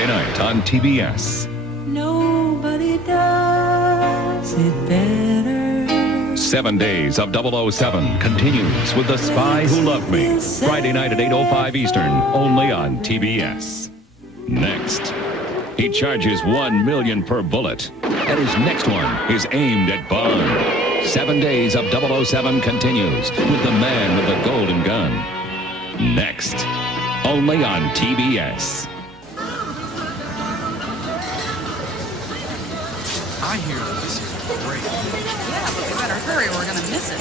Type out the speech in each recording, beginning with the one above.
Friday night on TBS. Nobody does it better. 7 days of 007 continues with The Spy Who Loved Me. Friday night at 8:05 Eastern, only on TBS. Next, he charges $1 million per bullet. And his next one is aimed at Bond. 7 days of 007 continues with the man with the golden gun. Next, only on TBS. I hear that this is great. Yeah, but we better hurry or we're gonna miss it.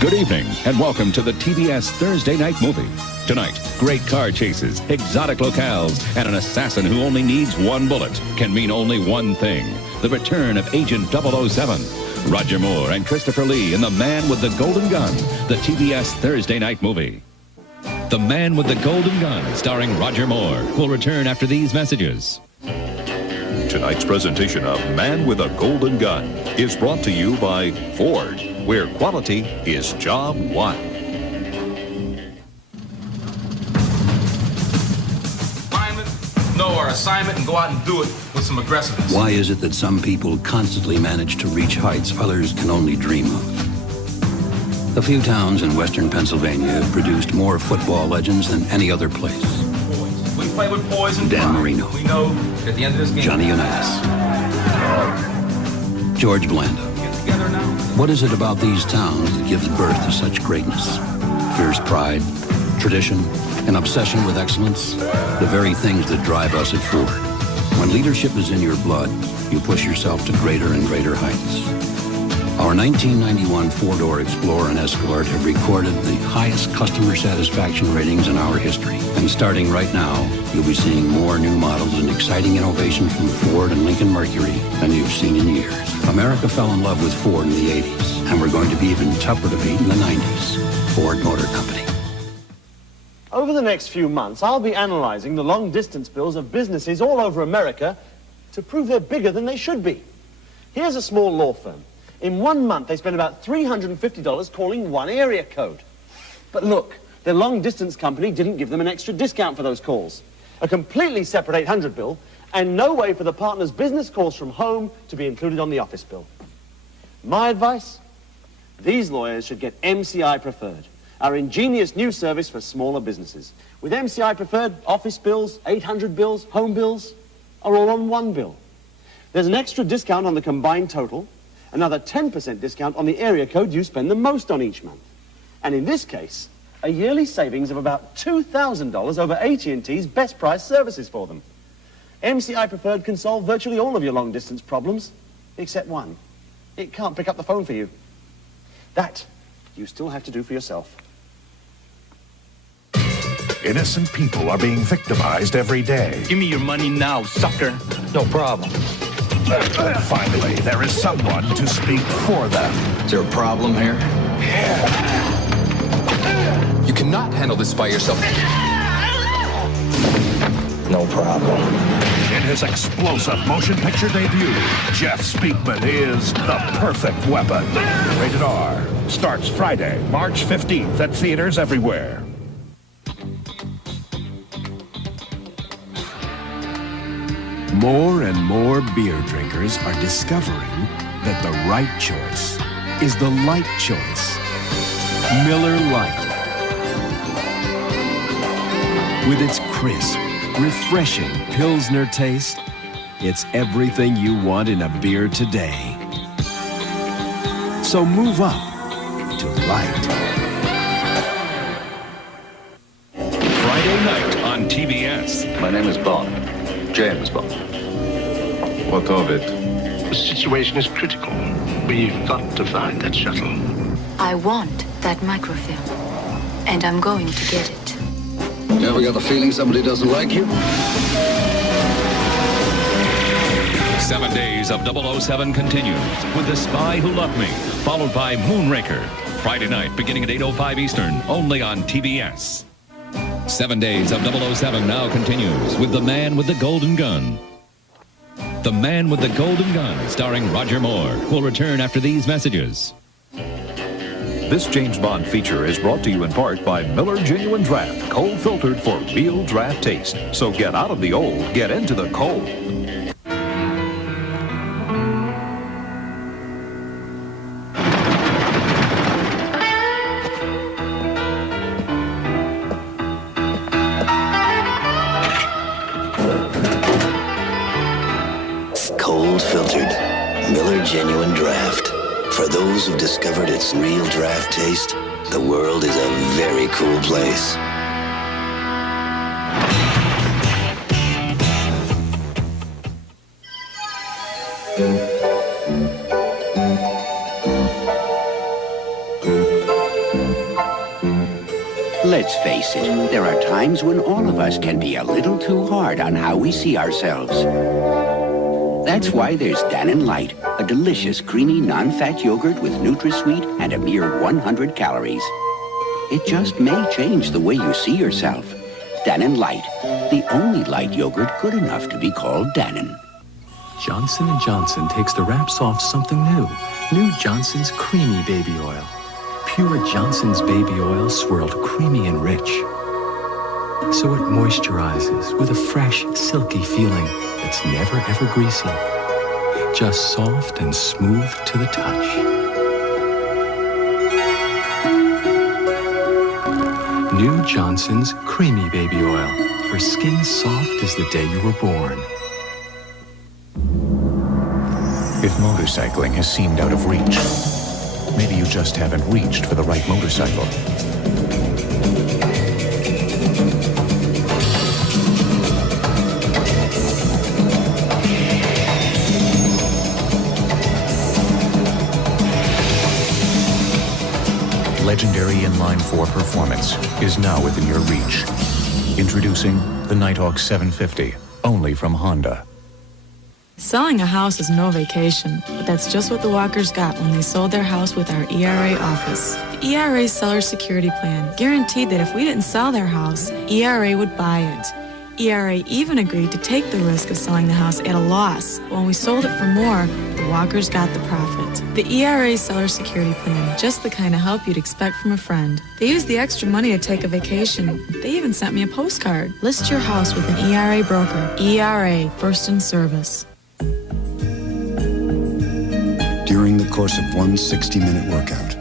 Good evening, and welcome to the TBS Thursday Night Movie. Tonight, great car chases, exotic locales, and an assassin who only needs one bullet can mean only one thing: the return of Agent 007. Roger Moore and Christopher Lee in The Man with the Golden Gun, the TBS Thursday Night Movie. The Man with the Golden Gun, starring Roger Moore, will return after these messages. Tonight's presentation of Man with a Golden Gun is brought to you by Ford, where quality is job one. Know our assignment and go out and do it with some aggressiveness. Why is it that some people constantly manage to reach heights others can only dream of? A few towns in western Pennsylvania have produced more football legends than any other place. We play with poison. Dan Marino. We know at the end of this game. Johnny Unitas. George Blanda. Get together now. What is it about these towns that gives birth to such greatness? Fierce pride, tradition, an obsession with excellence, the very things that drive us at Ford. When leadership is in your blood, you push yourself to greater and greater heights. Our 1991 four-door Explorer and Escort have recorded the highest customer satisfaction ratings in our history. And starting right now, you'll be seeing more new models and exciting innovation from Ford and Lincoln Mercury than you've seen in years. America fell in love with Ford in the 80s, and we're going to be even tougher to beat in the 90s. Ford Motor Company. Over the next few months, I'll be analyzing the long-distance bills of businesses all over America to prove they're bigger than they should be. Here's a small law firm. In 1 month, they spent about $350 calling one area code. But look, their long-distance company didn't give them an extra discount for those calls. A completely separate 800 bill, and no way for the partner's business calls from home to be included on the office bill. My advice? These lawyers should get MCI Preferred, our ingenious new service for smaller businesses. With MCI Preferred, office bills, 800 bills, home bills are all on one bill. There's an extra discount on the combined total, another 10% discount on the area code you spend the most on each month. And in this case, a yearly savings of about $2,000 over AT&T's best price services for them. MCI Preferred can solve virtually all of your long-distance problems, except one. It can't pick up the phone for you. That you still have to do for yourself. Innocent people are being victimized every day. Give me your money now, sucker. No problem. Finally, there is someone to speak for them. Is there a problem here? You cannot handle this by yourself. No problem. In his explosive motion picture debut, Jeff Speakman is the perfect weapon. Rated R. Starts Friday, March 15th at theaters everywhere. More and more beer drinkers are discovering that the right choice is the light choice. Miller Lite. With its crisp, refreshing Pilsner taste, it's everything you want in a beer today. So move up to Lite. Friday night on TBS. My name is Bond. James Bond. What of it? The situation is critical. We've got to find that shuttle. I want that microfilm, and I'm going to get it. You ever got the feeling somebody doesn't like you? 7 days of 007 continues with The Spy Who Loved Me, followed by Moonraker. Friday night, beginning at 8:05 Eastern, only on TBS. 7 days of 007 now continues with The Man with the Golden Gun. The Man with the Golden Gun, starring Roger Moore, will return after these messages. This James Bond feature is brought to you in part by Miller Genuine Draft, cold filtered for real draft taste. So get out of the old, get into the cold. Cold filtered Miller Genuine Draft. For those who've discovered its real draft taste, the world is a very cool place. Let's face it, there are times when all of us can be a little too hard on how we see ourselves. That's why there's Dannon Lite, a delicious, creamy, non-fat yogurt with NutraSweet and a mere 100 calories. It just may change the way you see yourself. Dannon Lite, the only light yogurt good enough to be called Dannon. Johnson & Johnson takes the wraps off something new. New Johnson's Creamy Baby Oil. Pure Johnson's Baby Oil swirled creamy and rich. So it moisturizes with a fresh, silky feeling that's never ever greasy. Just soft and smooth to the touch. New Johnson's Creamy Baby Oil for skin soft as the day you were born. If motorcycling has seemed out of reach, maybe you just haven't reached for the right motorcycle. Legendary inline 4 performance is now within your reach. Introducing the Nighthawk 750, only from Honda. Selling a house is no vacation, but that's just what the Walkers got when they sold their house with our ERA office. The ERA Seller Security Plan guaranteed that if we didn't sell their house, ERA would buy it. ERA even agreed to take the risk of selling the house at a loss. But when we sold it for more, the Walkers got the profit. The ERA Seller Security Plan, just the kind of help you'd expect from a friend. They used the extra money to take a vacation. They even sent me a postcard. List your house with an ERA broker. ERA, first in service. During the course of one 60-minute workout,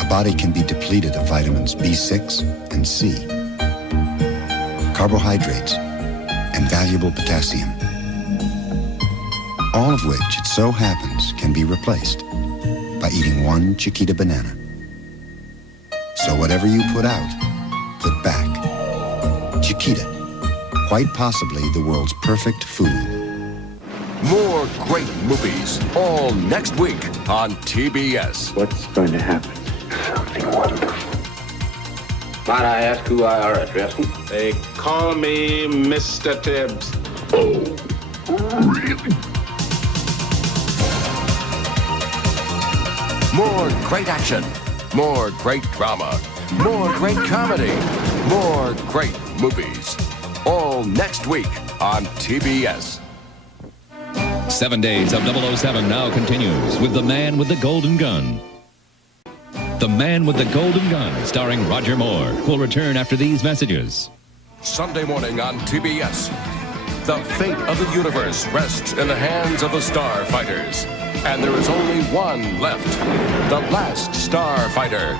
a body can be depleted of vitamins B6 and C, carbohydrates, and valuable potassium, all of which, it so happens, can be replaced by eating one Chiquita banana. So whatever you put out, put back. Chiquita, quite possibly the world's perfect food. More great movies, all next week on TBS. What's going to happen? Something wonderful. Might I ask who I are addressing? They call me Mr. Tibbs. Oh, really? More great action, more great drama, more great comedy, more great movies. All next week on TBS. 7 days of 007 now continues with The Man with the Golden Gun. The Man with the Golden Gun, starring Roger Moore, will return after these messages. Sunday morning on TBS. The fate of the universe rests in the hands of the Starfighters. And there is only one left. The last Starfighter.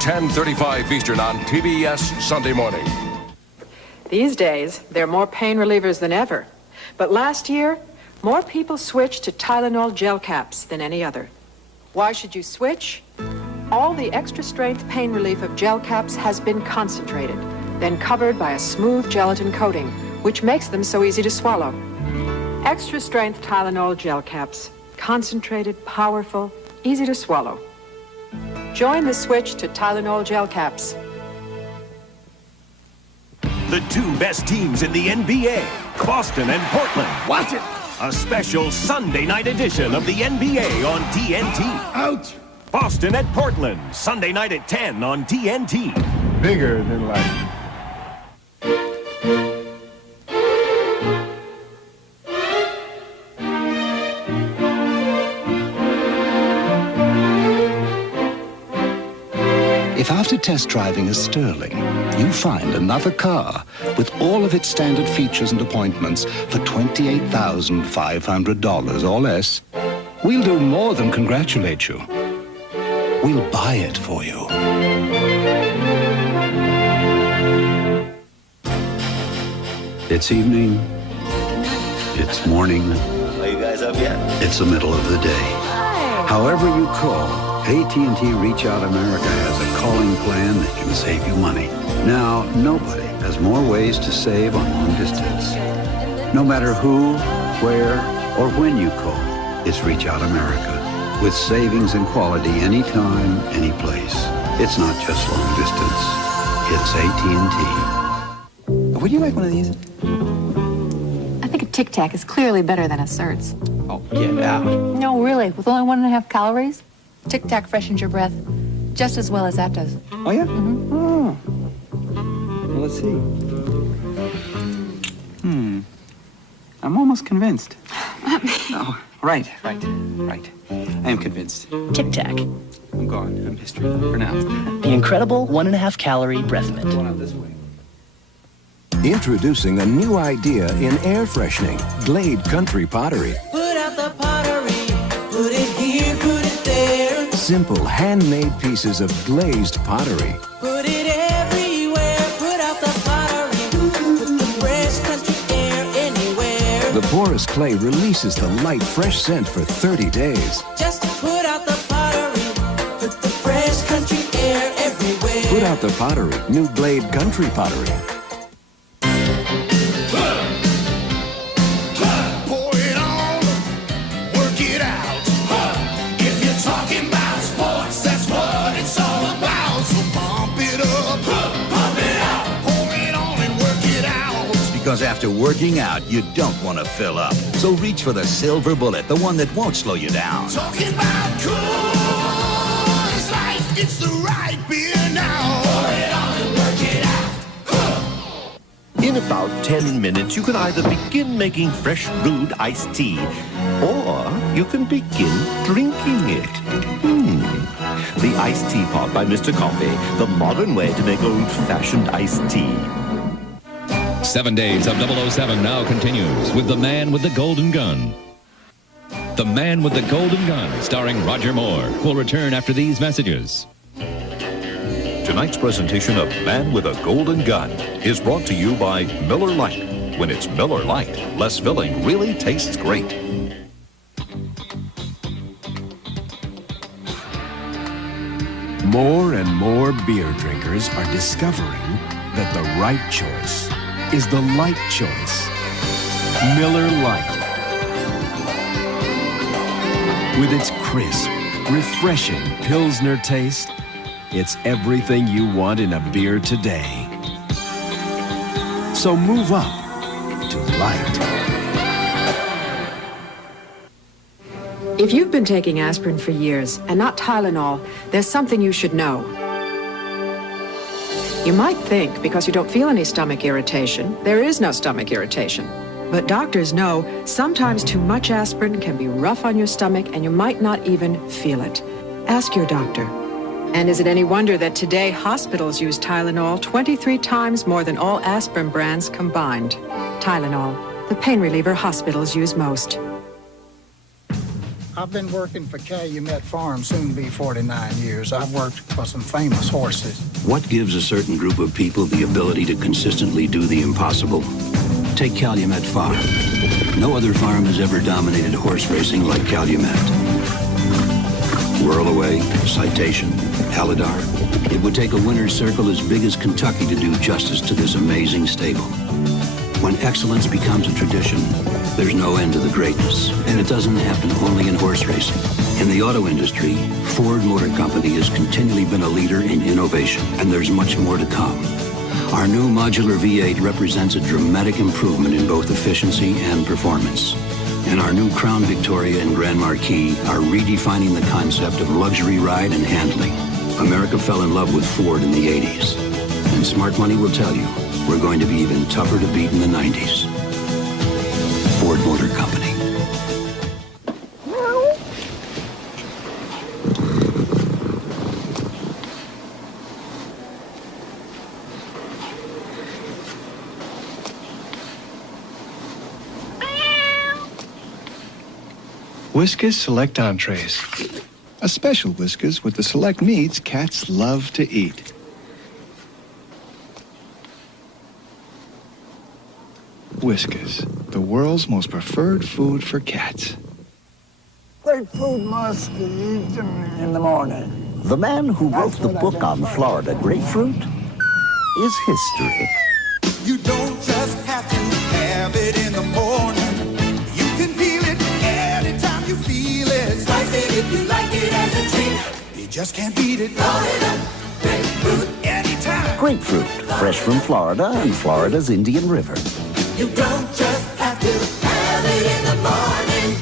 10:35 Eastern on TBS Sunday morning. These days, there are more pain relievers than ever. But last year, more people switched to Tylenol gel caps than any other. Why should you switch? All the extra strength pain relief of gel caps has been concentrated, then covered by a smooth gelatin coating, which makes them so easy to swallow. Extra strength Tylenol gel caps. Concentrated, powerful, easy to swallow. Join the switch to Tylenol gel caps. The two best teams in the NBA, Boston and Portland. Watch it! A special Sunday night edition of the NBA on TNT. Out! Boston at Portland, Sunday night at 10 on TNT. Bigger than life. After test driving a Sterling, you find another car with all of its standard features and appointments for $28,500 or less. We'll do more than congratulate you. We'll buy it for you. It's evening. It's morning. Are you guys up yet? It's the middle of the day. However you call, AT&T Reach Out America has a calling plan that can save you money. Now, nobody has more ways to save on long distance. No matter who, where, or when you call, it's Reach Out America. With savings and quality anytime, any place. It's not just long distance. It's AT&T. Would you like one of these? I think a Tic Tac is clearly better than a Certs. Oh, get out. No, really. With only 1.5 calories, Tic Tac freshens your breath just as well as that does. Oh, yeah? Mm-hmm. Oh. Well, let's see. I'm almost convinced. Oh, right. I am convinced. Tic Tac. I'm gone. I'm history for now. The incredible 1.5 calorie breath mint. Going out this way. Introducing a new idea in air freshening, Glade Country Pottery. Put out the pottery, put it here, put it there. Simple, handmade pieces of glazed pottery. Put it everywhere, put out the pottery. Put the fresh country air anywhere. The porous clay releases the light, fresh scent for 30 days. Just put out the pottery, put the fresh country air everywhere. Put out the pottery, new Glade Country Pottery. Because after working out, you don't want to fill up. So reach for the silver bullet, the one that won't slow you down. Talking about Coors Light, it's the right beer now. Pour it on and work it out. In about 10 minutes, you can either begin making fresh brewed iced tea, or you can begin drinking it. The Iced Teapot by Mr. Coffee, the modern way to make old-fashioned iced tea. 7 days of 007 now continues with The Man with the Golden Gun. The Man with the Golden Gun, starring Roger Moore, will return after these messages. Tonight's presentation of Man with a Golden Gun is brought to you by Miller Lite. When it's Miller Lite, less filling really tastes great. More and more beer drinkers are discovering that the right choice is the light choice. Miller Lite. With its crisp, refreshing Pilsner taste, it's everything you want in a beer today. So move up to light. If you've been taking aspirin for years and not Tylenol, there's something you should know. You might think because you don't feel any stomach irritation, there is no stomach irritation. But doctors know sometimes too much aspirin can be rough on your stomach and you might not even feel it. Ask your doctor. And is it any wonder that today hospitals use Tylenol 23 times more than all aspirin brands combined? Tylenol, the pain reliever hospitals use most. I've been working for Calumet Farm, soon be 49 years. I've worked for some famous horses. What gives a certain group of people the ability to consistently do the impossible? Take Calumet Farm. No other farm has ever dominated horse racing like Calumet. Whirlaway, Citation, Halidar. It would take a winner's circle as big as Kentucky to do justice to this amazing stable. When excellence becomes a tradition, there's no end to the greatness. And it doesn't happen only in horse racing. In the auto industry, Ford Motor Company has continually been a leader in innovation, and there's much more to come. Our new modular V8 represents a dramatic improvement in both efficiency and performance. And our new Crown Victoria and Grand Marquis are redefining the concept of luxury ride and handling. America fell in love with Ford in the 80s. And smart money will tell you, we're going to be even tougher to beat in the 90s. Ford Motor Company. Whiskas Select Entrees. A special Whiskas with the select meats cats love to eat. Whiskas, the world's most preferred food for cats. Great food must be eaten in the morning. The man who wrote the book on Florida grapefruit is history. You don't just have to have it in the morning. You can feel it anytime you feel it. Slice it if you like it as a treat. You just can't beat it. Florida grapefruit anytime. Grapefruit, fresh from Florida and Florida's Indian River. You don't just have to have it in the morning.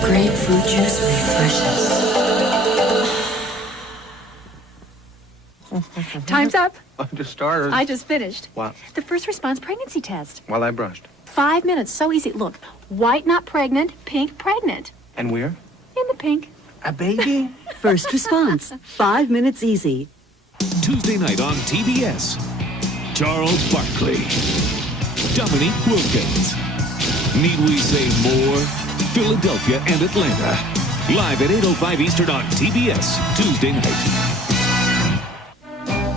Grapefruit juice refreshes. Time's up. I just started. I just finished. Wow. The first response pregnancy test. While I brushed. 5 minutes, so easy. Look, white not pregnant, pink pregnant. And where? In the pink. A baby? First response, 5 minutes easy. Tuesday night on TBS. Charles Barkley. Dominique Wilkins. Need we say more? Philadelphia and Atlanta. Live at 8:05 Eastern on TBS. Tuesday night.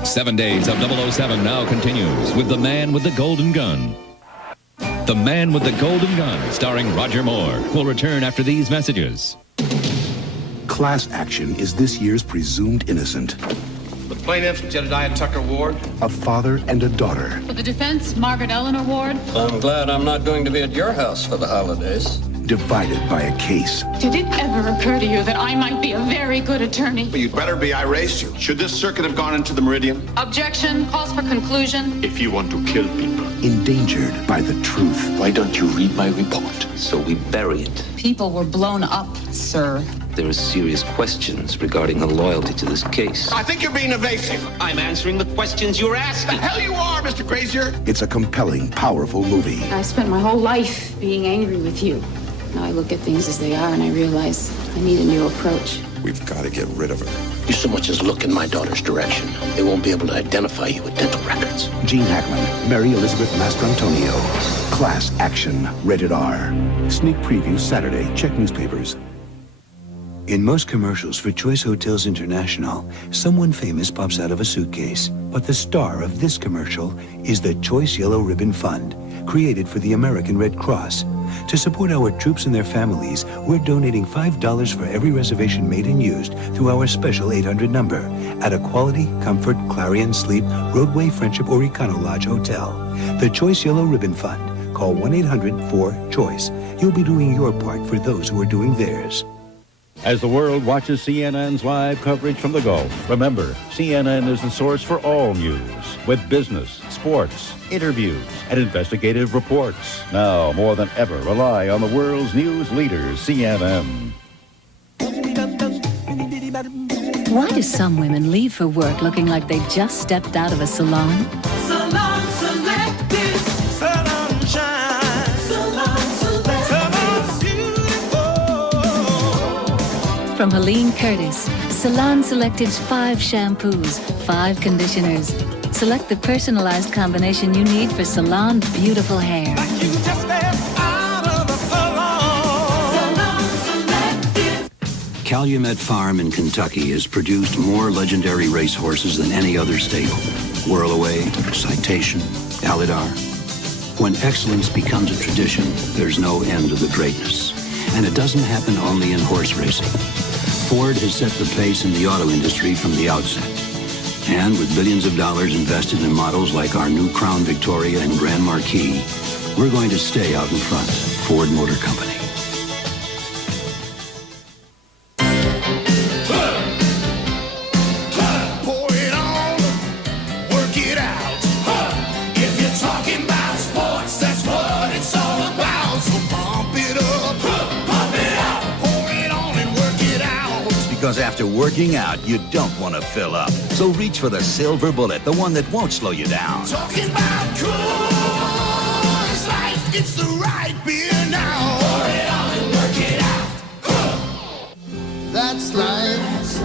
7 days of 007 now continues with The Man with the Golden Gun. The Man with the Golden Gun, starring Roger Moore, will return after these messages. Class action is this year's presumed innocent. The plaintiff, Jedediah Tucker Ward. A father and a daughter. For the defense, Margaret Eleanor Ward. I'm glad I'm not going to be at your house for the holidays. Divided by a case. Did it ever occur to you that I might be a very good attorney? But you'd better be. I raised you. Should this circuit have gone into the Meridian? Objection. Calls for conclusion. If you want to kill people. Endangered by the truth. Why don't you read my report? So we bury it. People were blown up, sir. There are serious questions regarding her loyalty to this case. I think you're being evasive. I'm answering the questions you're asking. The hell you are, Mr. Grazier. It's a compelling, powerful movie. I spent my whole life being angry with you. Now I look at things as they are and I realize I need a new approach. We've got to get rid of her. You so much as look in my daughter's direction, they won't be able to identify you with dental records. Gene Hackman, Mary Elizabeth Mastrantonio. Class action, rated R. Sneak preview Saturday. Check newspapers. In most commercials for Choice Hotels International, someone famous pops out of a suitcase. But the star of this commercial is the Choice Yellow Ribbon Fund, created for the American Red Cross. To support our troops and their families, we're donating $5 for every reservation made and used through our special 800 number at a Quality, Comfort, Clarion Sleep, Roadway, Friendship, or Econo Lodge hotel. The Choice Yellow Ribbon Fund. Call 1-800-4-CHOICE. You'll be doing your part for those who are doing theirs. As the world watches CNN's live coverage from the Gulf, remember, CNN is the source for all news, with business, sports, interviews, and investigative reports. Now, more than ever, rely on the world's news leader, CNN. Why do some women leave for work looking like they just stepped out of a salon? Salon Selected. Salon Shine. Salon Selected. Salon Beautiful. From Helene Curtis, Salon Selective's 5 shampoos, 5 conditioners. Select the personalized combination you need for salon beautiful hair. You just stepped out of a salon. Salon Selected. Calumet Farm in Kentucky has produced more legendary racehorses than any other stable. Whirlaway, Citation, Alidar. When excellence becomes a tradition, there's no end to the greatness. And it doesn't happen only in horse racing. Ford has set the pace in the auto industry from the outset. And with billions of dollars invested in models like our new Crown Victoria and Grand Marquis, we're going to stay out in front. Ford Motor Company. Pour it on, work it out. If you're talking about sports, that's what it's all about. So pump it up, pump it out. Pour it on and work it out. Because after working out, you don't want to fill up. So reach for the silver bullet, the one that won't slow you down. Talking about Coors Light, it's the right beer now. Pour it on and work it out. That's life.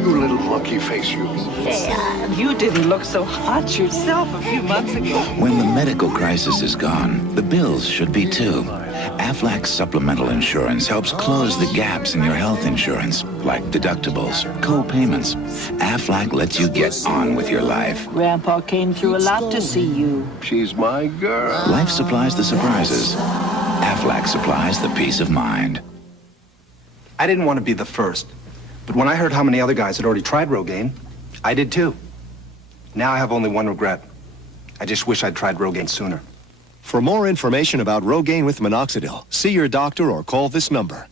You little monkey face, you. Hey, you didn't look so hot yourself a few months ago. When the medical crisis is gone, the bills should be too. Aflac Supplemental Insurance helps close the gaps in your health insurance, like deductibles, co-payments. Aflac lets you get on with your life. Grandpa came through a lot to see you. She's my girl. Life supplies the surprises. Aflac supplies the peace of mind. I didn't want to be the first, but when I heard how many other guys had already tried Rogaine, I did too. Now I have only one regret. I just wish I'd tried Rogaine sooner. For more information about Rogaine with minoxidil, see your doctor or call this number.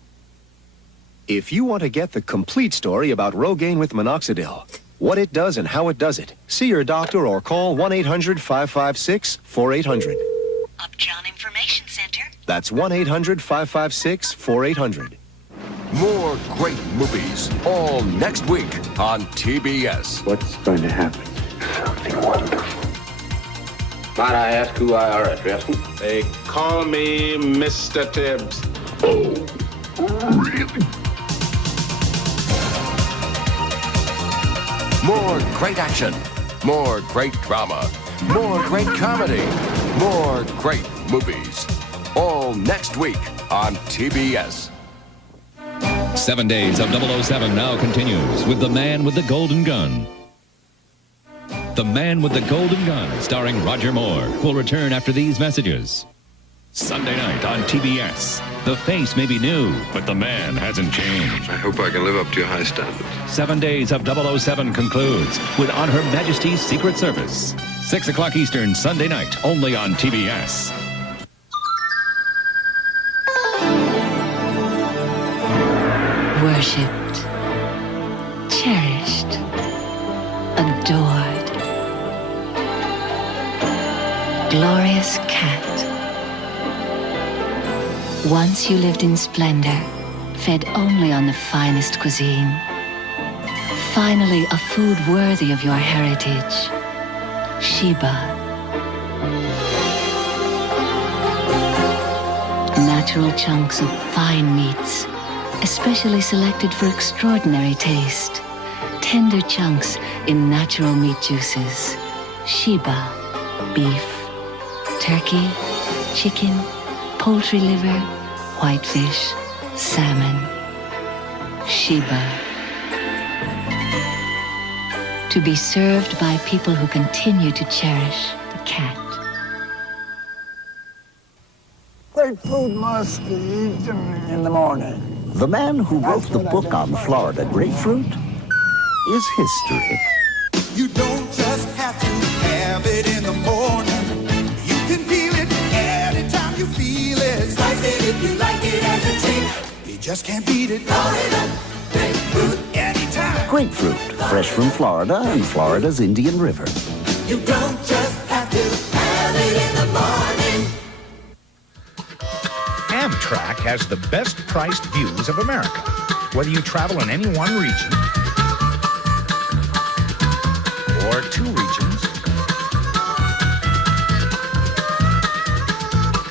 If you want to get the complete story about Rogaine with minoxidil, what it does and how it does it, see your doctor or call 1-800-556-4800. Upjohn Information Center. That's 1-800-556-4800. More great movies, all next week on TBS. What's going to happen? Something wonderful. Might I ask who I are addressing? They call me Mr. Tibbs. Oh, really? More great action, more great drama, more great comedy, more great movies. All next week on TBS. 7 days of 007 now continues with The Man with the Golden Gun. The Man with the Golden Gun, starring Roger Moore, will return after these messages. Sunday night on TBS. The face may be new, but the man hasn't changed. I hope I can live up to your high standards. 7 days of 007 concludes with On Her Majesty's Secret Service. 6 o'clock Eastern, Sunday night, only on TBS. Worshipped, cherished, adored. Glorious cat. Once you lived in splendor, fed only on the finest cuisine. Finally, a food worthy of your heritage. Sheba. Natural chunks of fine meats, especially selected for extraordinary taste. Tender chunks in natural meat juices. Sheba. Beef, turkey, chicken, poultry liver, whitefish, salmon. Sheba. To be served by people who continue to cherish the cat. Great food must be eaten in the morning. The man who wrote the book on Florida grapefruit is history. You don't just have to have it in the morning. You can feel it anytime you feel it. Slice it if you like it as a treat. You just can't beat it. Florida grapefruit anytime. Grapefruit, fresh from Florida and Florida's Indian River. You don't just have to have it in the morning. Amtrak has the best priced views of America. Whether you travel in any one region, or two regions,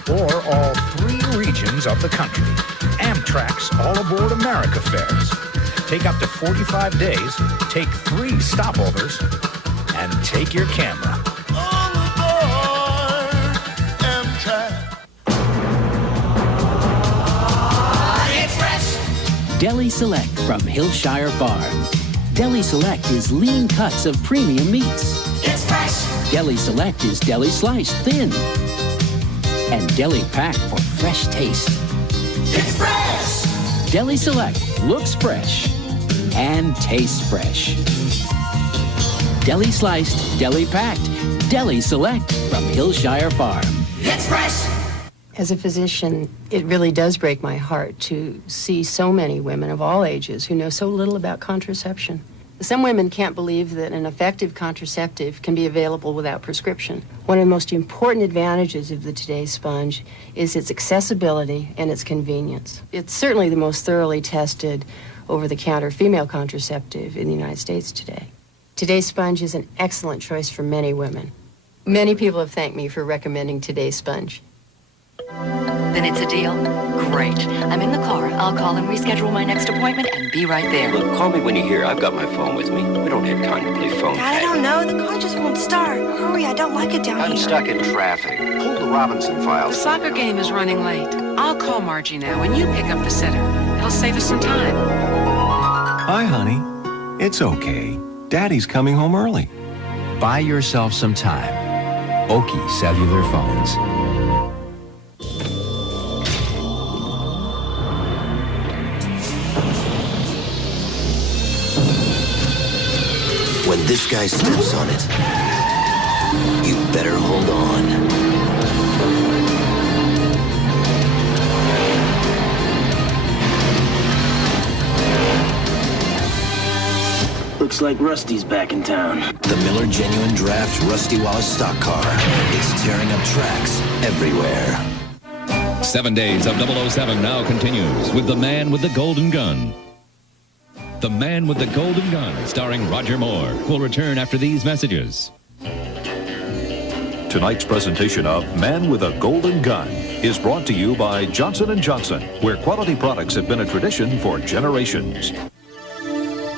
or all three regions of the country, Amtrak's All Aboard America fares take up to 45 days, take 3 stopovers, and take your camera. All aboard Amtrak. It's fresh. Deli Select from Hillshire Farm. Deli Select is lean cuts of premium meats. It's fresh. Deli Select is deli sliced thin. And deli packed for fresh taste. It's fresh. Deli Select looks fresh and tastes fresh. Deli sliced, deli packed, Deli Select from Hillshire Farm. It's fresh. As a physician, it really does break my heart to see so many women of all ages who know so little about contraception, Some women can't believe that an effective contraceptive can be available without prescription. One of the most important advantages of the Today Sponge is its accessibility and its convenience. It's certainly the most thoroughly tested over-the-counter female contraceptive in the United States today. Today Sponge is an excellent choice for many women. Many people have thanked me for recommending Today Sponge. Then it's a deal? Great. I'm in the car. I'll call and reschedule my next appointment and be right there. Look, call me when you're here. I've got my phone with me. We don't have time to play phone Dad, I tag. don't know. The car just won't start. Hurry, I don't like it down here. I'm stuck in traffic. Pull the Robinson The files. soccer game is running late. I'll call Margie now and you pick up the sitter. It'll save us some time. Hi, honey. It's okay. Daddy's coming home early. Buy yourself some time. Oki Cellular Phones. When this guy steps on it, you better hold on. Looks like Rusty's back in town. The Miller Genuine Draft Rusty Wallace stock car. It's tearing up tracks everywhere. 7 days of 007 now continues with The Man with the Golden Gun. The Man with the Golden Gun, starring Roger Moore, will return after these messages. Tonight's presentation of Man with a Golden Gun is brought to you by Johnson & Johnson, where quality products have been a tradition for generations.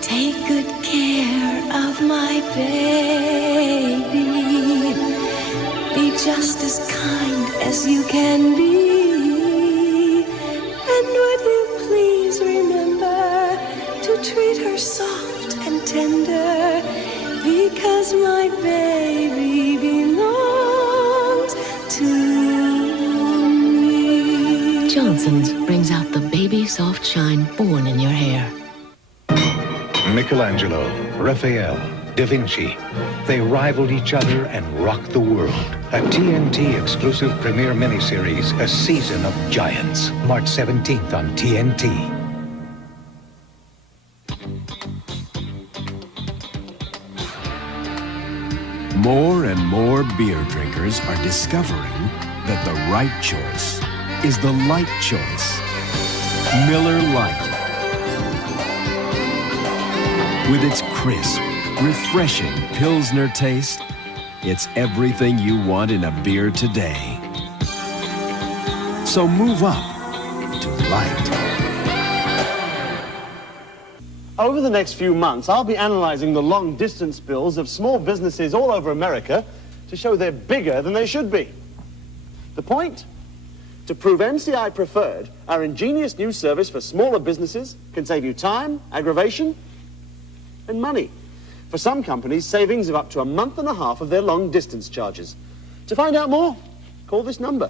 Take good care of my baby. Be just as kind as you can be. And would you please remember to treat her soft and tender, because my baby belongs to me. Johnson's brings out the baby soft shine born in your hair. Michelangelo, Raphael, Da Vinci. They rivaled each other and rocked the world. A TNT exclusive premiere miniseries, A Season of Giants. March 17th on TNT. More and more beer drinkers are discovering that the right choice is the light choice. Miller Lite. With its crisp, refreshing Pilsner taste, it's everything you want in a beer today. So move up to Lite. Over the next few months, I'll be analyzing the long-distance bills of small businesses all over America to show they're bigger than they should be. The point? To prove MCI Preferred, our ingenious new service for smaller businesses, can save you time, aggravation, and money. For some companies, savings of up to a month and a half of their long-distance charges. To find out more, call this number.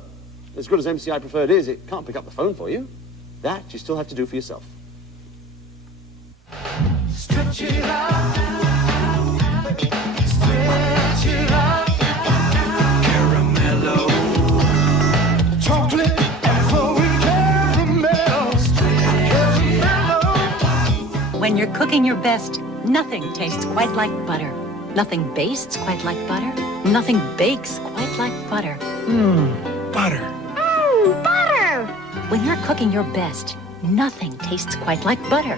As good as MCI Preferred is, it can't pick up the phone for you. That you still have to do for yourself. Stretch it out. Stretch it out. Caramello. Chocolate and Chloe caramel. Caramello. When you're cooking your best, nothing tastes quite like butter. Nothing bastes quite like butter. Nothing bakes quite like butter. Butter. Butter! When you're cooking your best, nothing tastes quite like butter.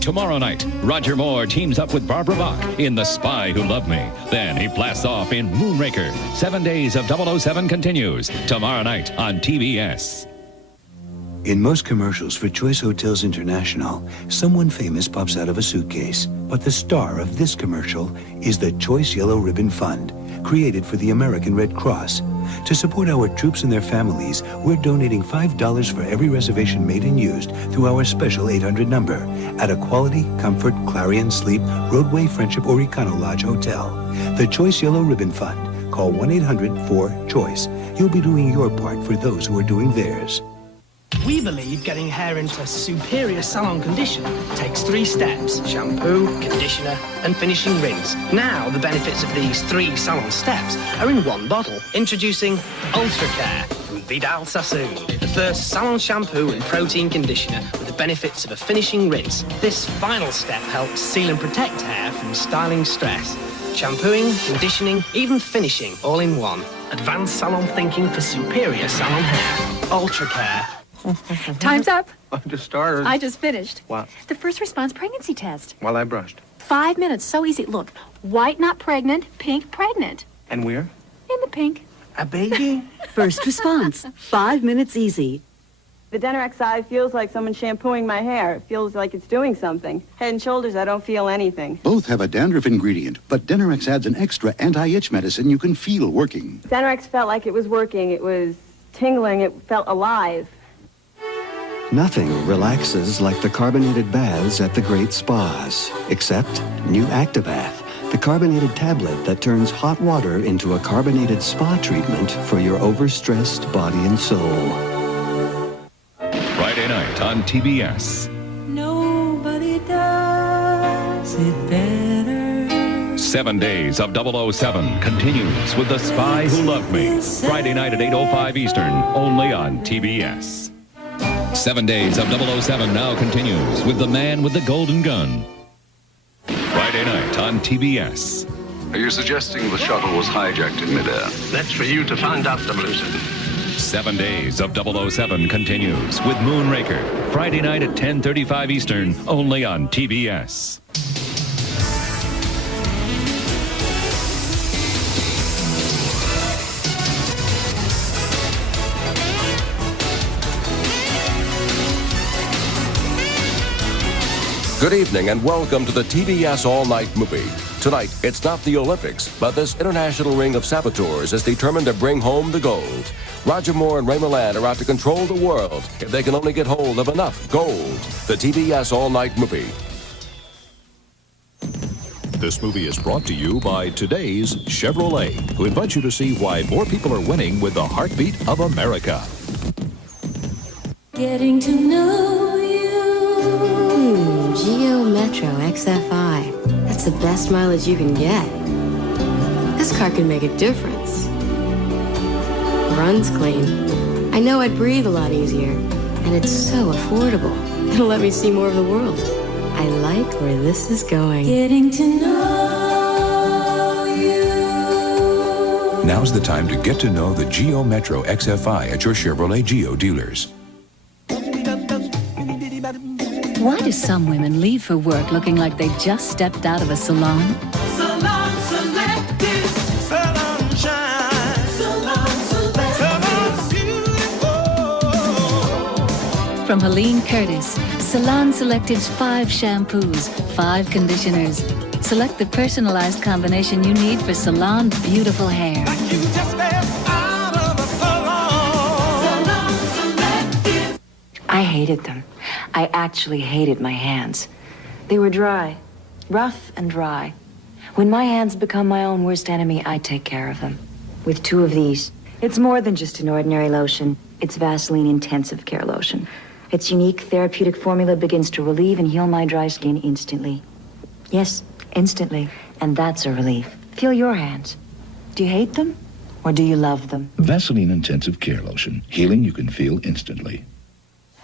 Tomorrow night, Roger Moore teams up with Barbara Bach in The Spy Who Loved Me. Then he blasts off in Moonraker. 7 days of 007 continues tomorrow night on TBS. In most commercials for Choice Hotels International, someone famous pops out of a suitcase. But the star of this commercial is the Choice Yellow Ribbon Fund, created for the American Red Cross. To support our troops and their families, we're donating $5 for every reservation made and used through our special 800 number at a Quality, Comfort, Clarion Sleep, Roadway, Friendship, or Econo Lodge hotel. The Choice Yellow Ribbon Fund. Call 1-800-4-CHOICE. You'll be doing your part for those who are doing theirs. We believe getting hair into superior salon condition takes 3 steps: shampoo, conditioner, and finishing rinse. Now, the benefits of these 3 salon steps are in one bottle. Introducing Ultra Care from Vidal Sassoon, the first salon shampoo and protein conditioner with the benefits of a finishing rinse. This final step helps seal and protect hair from styling stress. Shampooing, conditioning, even finishing, all in one. Advanced salon thinking for superior salon hair. Ultra Care. Time's up. I just started. I just finished. What? The first response pregnancy test. While I brushed. 5 minutes, so easy. Look, white not pregnant, pink pregnant. And where? In the pink. A baby? First response, 5 minutes easy. The Dannon XI feels like someone shampooing my hair. It feels like it's doing something. Head and Shoulders, I don't feel anything. Both have a dandruff ingredient, but Denorex adds an extra anti-itch medicine you can feel working. Dannon felt like it was working. It was tingling. It felt alive. Nothing relaxes like the carbonated baths at the great spas, except new Actibath, the carbonated tablet that turns hot water into a carbonated spa treatment for your overstressed body and soul. Friday night on TBS. Nobody does it better. 7 days of 007 continues with The Spy Who Loved Me. Friday night at 8:05 Eastern, only on TBS. 7 days of 007 now continues with The Man with the Golden Gun. Friday night on TBS. Are you suggesting the shuttle was hijacked in midair? That's for you to find out, 007. 7 days of 007 continues with Moonraker. Friday night at 10:35 Eastern, only on TBS. Good evening and welcome to the TBS All-Night Movie. Tonight, it's not the Olympics, but this international ring of saboteurs is determined to bring home the gold. Roger Moore and Ray Milland are out to control the world if they can only get hold of enough gold. The TBS All-Night Movie. This movie is brought to you by today's Chevrolet, who invites you to see why more people are winning with the heartbeat of America. Getting to know you. Geo Metro XFI. That's the best mileage you can get. This car can make a difference. Runs clean. I know I'd breathe a lot easier. And it's so affordable. It'll let me see more of the world. I like where this is going. Getting to know you. Now's the time to get to know the Geo Metro XFI at your Chevrolet Geo dealers. Why do some women leave for work looking like they just stepped out of a salon? Salon Selected. Salon Shine. Salon Selected. Salon Beautiful. From Helene Curtis, Salon Selective's 5 shampoos, 5 conditioners. Select the personalized combination you need for salon beautiful hair. You just stepped out of a salon. Salon Selected. I hated them. I actually hated my hands. They were dry, rough and dry. When my hands become my own worst enemy, I take care of them. With 2 of these. It's more than just an ordinary lotion. It's Vaseline Intensive Care Lotion. Its unique therapeutic formula begins to relieve and heal my dry skin instantly. Yes, instantly. And that's a relief. Feel your hands. Do you hate them or do you love them? Vaseline Intensive Care Lotion. Healing you can feel instantly.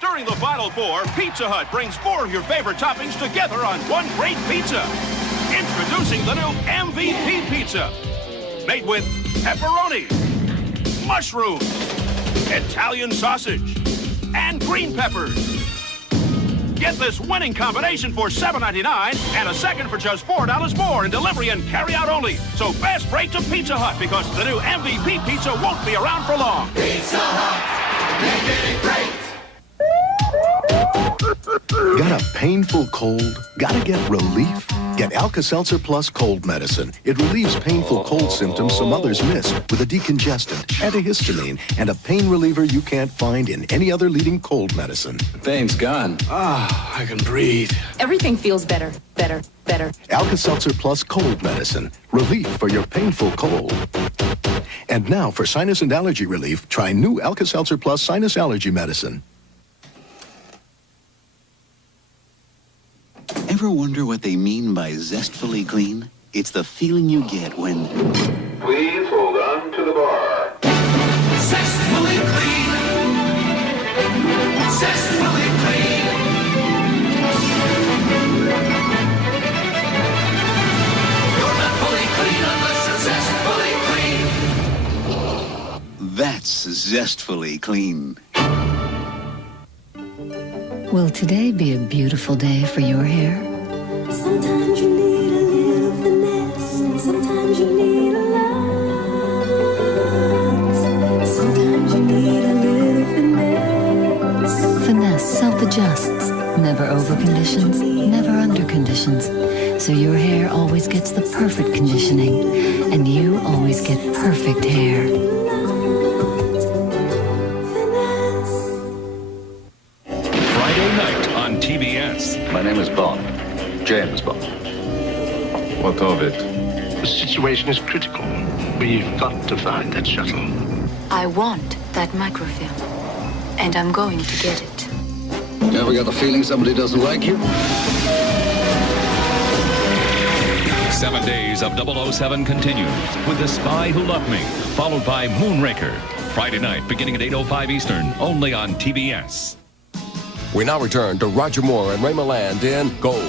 During the Final Four, Pizza Hut brings 4 of your favorite toppings together on one great pizza. Introducing the new MVP Pizza. Made with pepperoni, mushrooms, Italian sausage, and green peppers. Get this winning combination for $7.99 and a second for just $4 more in delivery and carry out only. So fast break to Pizza Hut because the new MVP Pizza won't be around for long. Pizza Hut, making it great. Got a painful cold? Gotta get relief? Get Alka-Seltzer Plus cold medicine. It relieves painful cold symptoms some others miss with a decongestant, antihistamine, and a pain reliever you can't find in any other leading cold medicine. The pain's gone. I can breathe. Everything feels better, better, better. Alka-Seltzer Plus cold medicine. Relief for your painful cold. And now for sinus and allergy relief, try new Alka-Seltzer Plus sinus allergy medicine. wonder what they mean by zestfully clean? It's the feeling you get when... Please hold on to the bar. Zestfully clean. Zestfully clean. You're not fully clean unless you're zestfully clean. That's zestfully clean. Will today be a beautiful day for your hair? Sometimes you need a little finesse. Sometimes you need a lot. Sometimes you need a little finesse. Finesse self-adjusts, never over-conditions, never under-conditions. So your hair always gets the perfect conditioning, and you always get perfect hair. Friday night on TBS. My name is Bond. James Bond. What of it? The situation is critical. We've got to find that shuttle. I want that microfilm, and I'm going to get it. You ever got the feeling somebody doesn't like you? 7 days of 007 continues with The Spy Who Loved Me, followed by Moonraker. Friday night, beginning at 8:05 Eastern, only on TBS. We now return to Roger Moore and Ray Milland in Gold.